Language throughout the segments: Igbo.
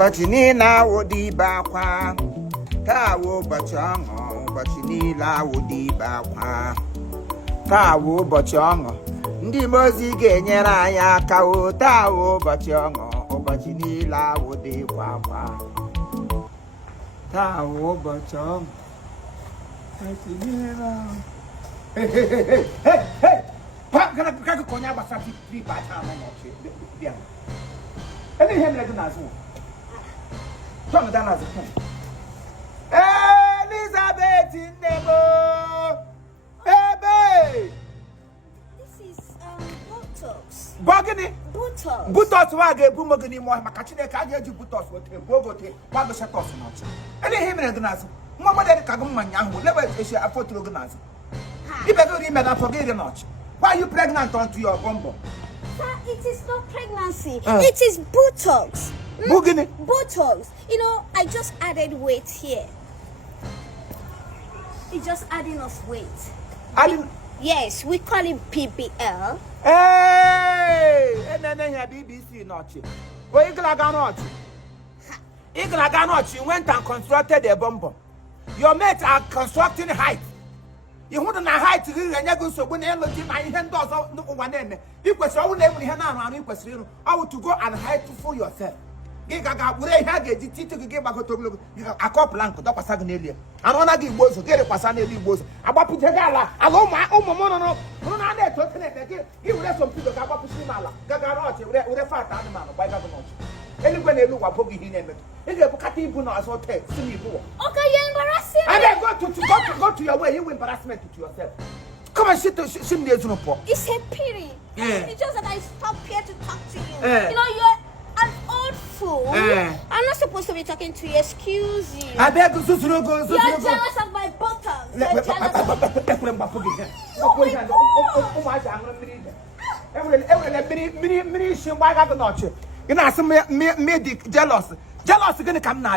Bachinina wodi bakwa. Tawo bachango. Bachinila wodi bakwa. Tawo bachango. Ndi mozi genyera ya kawo. Tawo bachango. Bachinila wodi bakwa. Tawo bachango. Bachinila. Hey! Can konya basa fi ba ta ma no che bia ele hem le na zo so na zo Elizabeth Ndebo ebe this is Botox bagini Botox wa ga ebu mogini mo maka Chineke a ga eji Botox wote bogote wa go shetos no che ele hem le na zo mo mo de ka go manya hu leba eshi afotro go na zo ibe go ri me na forget the notch. Why are you pregnant onto your bumbo? Sir, it is not pregnancy. It is Botox. Botox. You know, I just added weight here. It's just adding us weight. Yes, we call it PBL. Hey! And then you BBC notch. Well, you went and constructed a bumbo. Your mates are constructing height. You want to height to you and you go so when you look in my hand does no one end. You was all able to you was how to go and hide for yourself. You got where I had the teacher to give back to look a couple blanco, that was Sagnelia. I don't know was to get a Passanelli was about Pitagala. I know my own mono. No, I let to you let some people go up to Simala. Gagarot with a fat animal by government. Anyway, they look at Pogi in it. If you have a Buno as well, take see me. Okay, you're embarrassing. And then go to your way, you embarrassment to yourself. Come and sit to Shimmy. It's a pity. Yeah. It's just that I stopped here to talk to you. You know, you're an old fool. I'm not supposed to be talking to you. Excuse you. I beg you, You're jealous of my Botox. You're jealous. Jealous is gonna come now.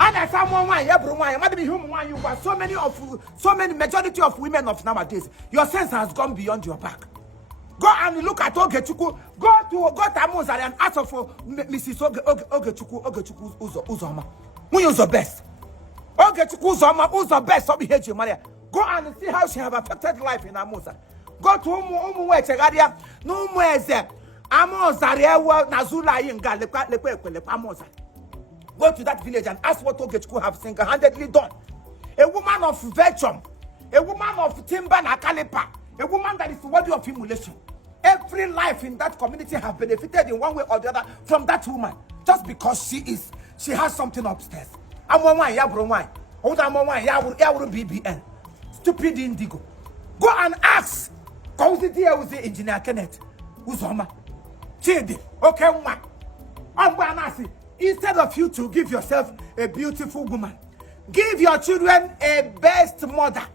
And I found one, everyone, might be human one. You got so many majority of women of nowadays. Your sense has gone beyond your back. Go and look at Ogechuku. Go to Amozari and ask for Mrs. Ogechuku Uzoma. Who is the best? Ogechuku Uzoma, who's the best of behavior, Maria? Go and see how she have affected life in Amosa. Go to Umuwechegaria. No more there. Amozari Nazula Inga Amosa. Go to that village and ask what Ogechuku have single-handedly done. A woman of virtue, a woman of timber and caliper, a woman that is worthy of emulation. Every life in that community have benefited in one way or the other from that woman, just because she has something upstairs. I'm one yabro BBN. Stupid indigo. Go and ask. Cause the dear with the engineer Kenneth. Uzoma. Chidi. Okay, one. I'm going to ask you. Instead of you to give yourself a beautiful woman, give your children a best mother.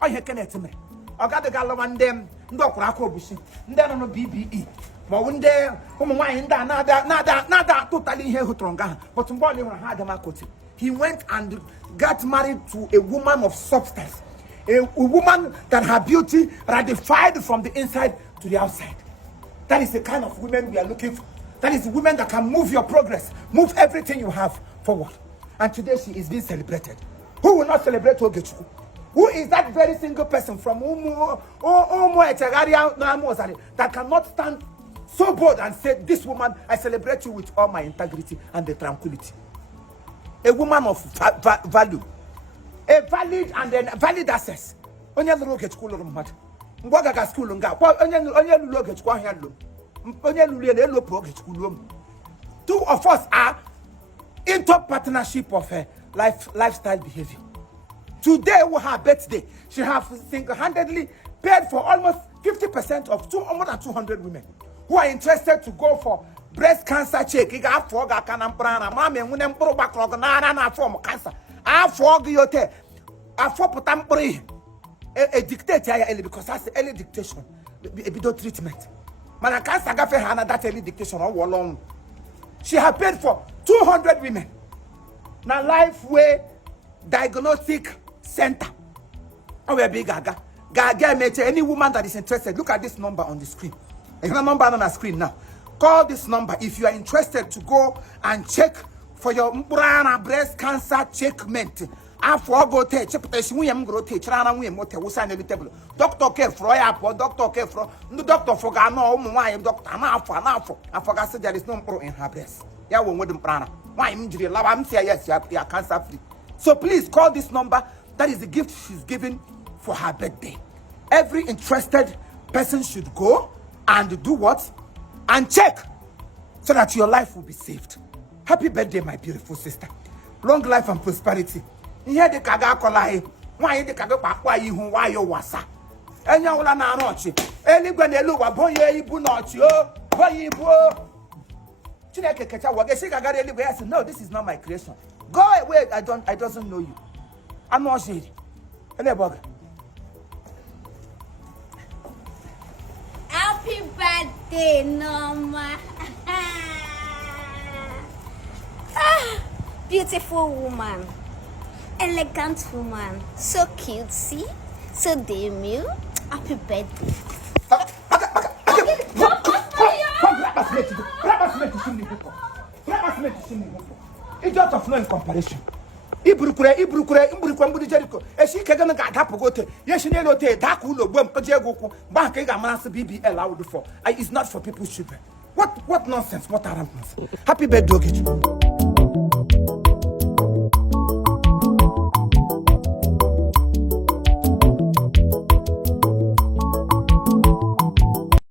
Oh, you can me. I got the gal one them, Ndokrako Bushi, then on BBE. But one day, nada, totally here who tronga. But somebody had a makoti. He went and got married to a woman of substance, a woman that her beauty ratified from the inside to the outside. That is the kind of women we are looking for. That is women that can move your progress, move everything you have forward. And today she is being celebrated. Who will not celebrate Ogechuku? Who is that very single person from that cannot stand so bold and say, this woman, I celebrate you with all my integrity and the tranquility. A woman of value. A valid and then valid access. Two of us are into partnership of lifestyle behavior. Today was her birthday. She has single-handedly paid for almost 50% of more than 200 women who are interested to go for breast cancer check. A dictate because that's the early dictation. A bit treatment. Man, cancer gafe hana that early dictation all along. She has paid for 200 women. Now Lifeway Diagnostic Center. Oh, we're big gaga. Gaga, any woman that is interested, look at this number on the screen. There's a number on the screen now. Call this number if you are interested to go and check for your breast cancer checkment. After go take check we am go take rana we mo te wo sa na table. Doctor care for ya po doctor care for no doctor for ga no ụmụ doctor na afọ ga say there is no mpro in her breast. Ya wo nwedum prana. Why injury laba am say yes you are cancer free. So please call this number. That is the gift she's giving for her birthday. Every interested person should go and do what? And check so that your life will be saved. Happy birthday, my beautiful sister. Long life and prosperity. Here the kaga kolai. Why the kaga pakwa yihu why yo wasa. Enya wala na anochi. Eligwe nelu wa bonye ibu nochi o. Bonye ibu o. Chineke kecha wage she kaga eligwe I said no, this is not my creation. Go away, I doesn't know you. I'm not shady. Eleboga. Happy birthday, Norma. Beautiful woman. Elegant woman. So cutesy. So demure. Happy birthday. It's just of no in comparison. Ibrukure mbudi Jericho. Eshi kegana ga dapogote. Yeshi nelote dakulo bwem kojegoko. Ba kega manase BBL I would for. It's not for people's children. What nonsense? What arrogance? Happy birthday, Ogechi.